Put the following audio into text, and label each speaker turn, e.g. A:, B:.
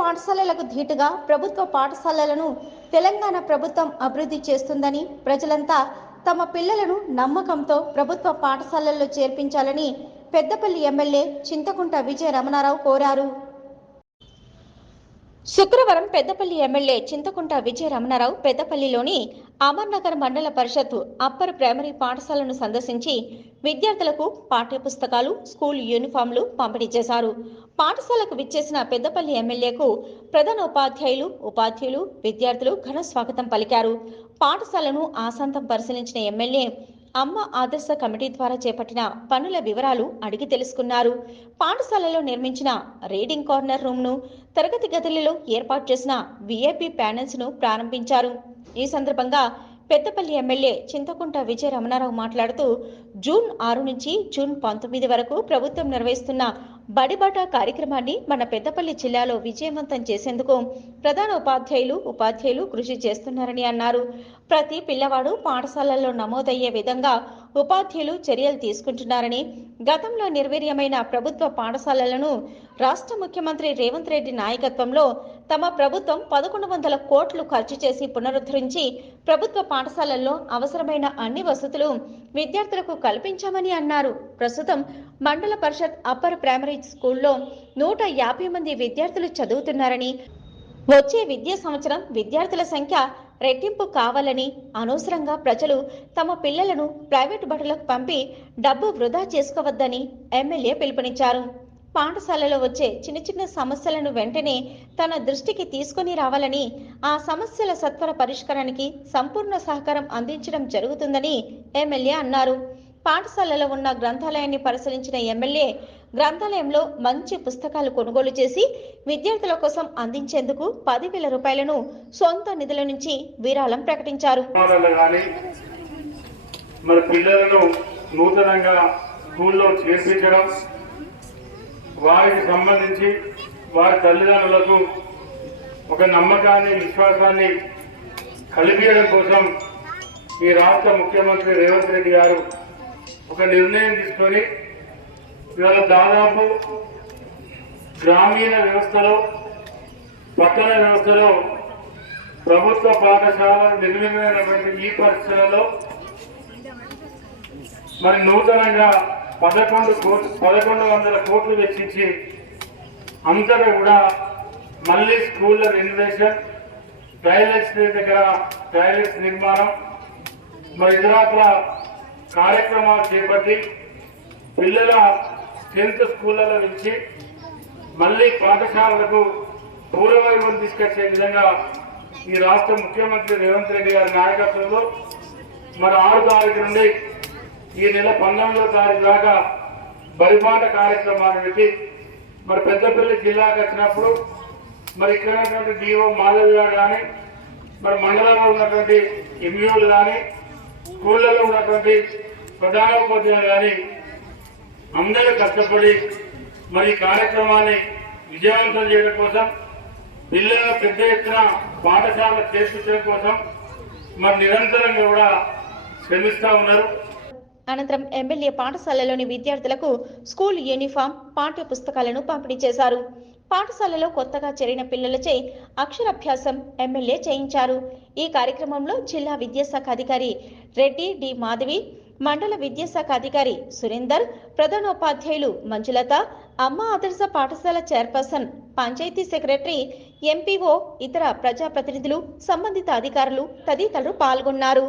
A: పాఠశాలలకు ధీటుగా ప్రభుత్వ పాఠశాలలను తెలంగాణ ప్రభుత్వం అభివృద్ధి చేస్తుందని ప్రజలంతా తమ పిల్లలను నమ్మకంతో ప్రభుత్వ పాఠశాలల్లో చేర్పించాలని పెద్దపల్లి ఎమ్మెల్యే చింతకుంట విజయ రమణారావు కోరారు. శుక్రవారం పెద్దపల్లి ఎమ్మెల్యే చింతకుంట విజయ రమణారావు పెద్దపల్లిలోని అమర్నగర్ మండల పరిషత్ అప్పర్ ప్రైమరీ పాఠశాలను సందర్శించి విద్యార్థులకు పాఠ్యపుస్తకాలు స్కూల్ యూనిఫామ్లు పంపిణీ చేశారు. పాఠశాలకు విచ్చేసిన పెద్దపల్లి ఎమ్మెల్యేకు ప్రధాన ఉపాధ్యాయులు ఉపాధ్యాయులు విద్యార్థులు ఘన స్వాగతం పలికారు. పాఠశాలను ఆశాంతం పరిశీలించిన ఎమ్మెల్యే అమ్మ ఆదర్శ కమిటీ ద్వారా చేపట్టిన పనుల వివరాలు అడిగి తెలుసుకున్నారు. పాఠశాలలో నిర్మించిన రీడింగ్ కార్నర్ రూమ్ను తరగతి గదులలో ఏర్పాటు చేసిన విఐపి ప్యానెల్స్ను ప్రారంభించారు. ఈ సందర్భంగా పెద్దపల్లి ఎమ్మెల్యే చింతకుంట విజయ రమణారావు మాట్లాడుతూ జూన్ ఆరు నుంచి జూన్ పంతొమ్మిది వరకు ప్రభుత్వం నిర్వహిస్తున్న బడిబాట కార్యక్రమాన్ని మన పెద్దపల్లి జిల్లాలో విజయవంతం చేసేందుకు ప్రధాన ఉపాధ్యాయులు ఉపాధ్యాయులు కృషి చేస్తున్నారని అన్నారు. ప్రతి పిల్లవాడు పాఠశాలల్లో నమోదయ్యే విధంగా ఉపాధ్యాయులు చర్యలు తీసుకుంటున్నారని గతంలో నిర్వీర్యమైన ప్రభుత్వ పాఠశాలలను రాష్ట్ర ముఖ్యమంత్రి రేవంత్ రెడ్డి నాయకత్వంలో తమ ప్రభుత్వం పదకొండు వందల కోట్లు ఖర్చు చేసి పునరుద్ధరించి ప్రభుత్వ పాఠశాలల్లో అవసరమైన అన్ని వసతులు విద్యార్థులకు కల్పించామని అన్నారు. ప్రస్తుతం మండల పరిషత్ అప్పర్ ప్రైమరీ స్కూల్లో నూట యాభై మంది విద్యార్థులు చదువుతున్నారని వచ్చే విద్యా సంవత్సరం విద్యార్థుల సంఖ్య రెట్టింపు కావాలని అనవసరంగా ప్రజలు తమ పిల్లలను ప్రైవేటు బడులకు పంపి డబ్బు వృధా చేసుకోవద్దని ఎమ్మెల్యే పిలుపునిచ్చారు. పాఠశాలలో వచ్చే చిన్న చిన్న సమస్యలను వెంటనే తన దృష్టికి తీసుకొని రావాలని ఆ సమస్యల సత్వర పరిష్కారానికి సంపూర్ణ సహకారం అందించడం జరుగుతుందని ఎమ్మెల్యే అన్నారు. పాఠశాలలో ఉన్న గ్రంథాలయాన్ని పరిశీలించిన ఎమ్మెల్యే గ్రంథాలయంలో మంచి పుస్తకాలు కొనుగోలు చేసి విద్యార్థుల కోసం అందించేందుకు పదివేల రూపాయలను సొంత నిధుల నుంచి విరాళం ప్రకటించారు.
B: పాఠశాలలో మన పిల్లలను నూతనంగా స్కూల్లో చేర్పించడం వారికి సంబంధించి వారి తల్లిదండ్రులకు ఒక నమ్మకాన్ని విశ్వాసాన్ని కలిపించడం కోసం ఈ రాష్ట్ర ముఖ్యమంత్రి రేవంత్ రెడ్డి గారు ఒక నిర్ణయం తీసుకొని ఇవాళ దాదాపు గ్రామీణ వ్యవస్థలో పట్టణ వ్యవస్థలో ప్రభుత్వ పాఠశాలలు నిర్మితమైనటువంటి ఈ పరిస్థితులలో మరి నూతనంగా పదకొండు కోట్లు పదకొండు వందల కోట్లు వెచ్చించి అంతటా కూడా మళ్ళీ స్కూళ్ళ రెన్యువేషన్ టాయిలెట్స్ దగ్గర టాయిలెట్స్ నిర్మాణం మరి ఇతరత్ర కార్యక్రమాలు చేపట్టి పిల్లల టెన్త్ స్కూళ్ళ నుంచి మళ్ళీ పాఠశాలలకు పూర్వవైభవం తీసుకొచ్చే విధంగా ఈ రాష్ట్ర ముఖ్యమంత్రి రేవంత్ రెడ్డి గారి నాయకత్వంలో మరి ఆరు తారీఖు నుండి ఈ నెల పంతొమ్మిదో తారీఖు దాకా బరిపాట కార్యక్రమాన్ని పెట్టి మరి పెద్దపల్లి జిల్లాకు వచ్చినప్పుడు మరి ఇక్కడ ఉన్నటువంటి డిఓ మాధవ్ గారు కానీ మరి మండలంలో ఉన్నటువంటి ఎంఈఓలు కానీ స్కూళ్ళలో ఉన్నటువంటి ప్రధానోపాధ్యాయులు కానీ అందరూ కష్టపడి మరి కార్యక్రమాన్ని విజయవంతం చేయడం కోసం పిల్లలను పెద్ద ఎత్తున పాఠశాల చేర్పించడం కోసం మరి నిరంతరంగా కూడా శ్రమిస్తూ ఉన్నారు.
A: అనంతరం ఎమ్మెల్యే పాఠశాలలోని విద్యార్థులకు స్కూల్ యూనిఫామ్ పాఠ్య పుస్తకాలను పంపిణీ చేశారు. పాఠశాలలో కొత్తగా చేరిన పిల్లలచే అక్షరాభ్యాసం ఎమ్మెల్యే చేయించారు. ఈ కార్యక్రమంలో జిల్లా విద్యాశాఖ అధికారి రెడ్డి డి మాధవి మండల విద్యాశాఖ అధికారి సురేందర్ ప్రధానోపాధ్యాయులు మంజులత అమ్మ ఆదర్శ పాఠశాల చైర్పర్సన్ పంచాయతీ సెక్రటరీ ఎంపీఓ ఇతర ప్రజాప్రతినిధులు సంబంధిత అధికారులు తదితరులు పాల్గొన్నారు.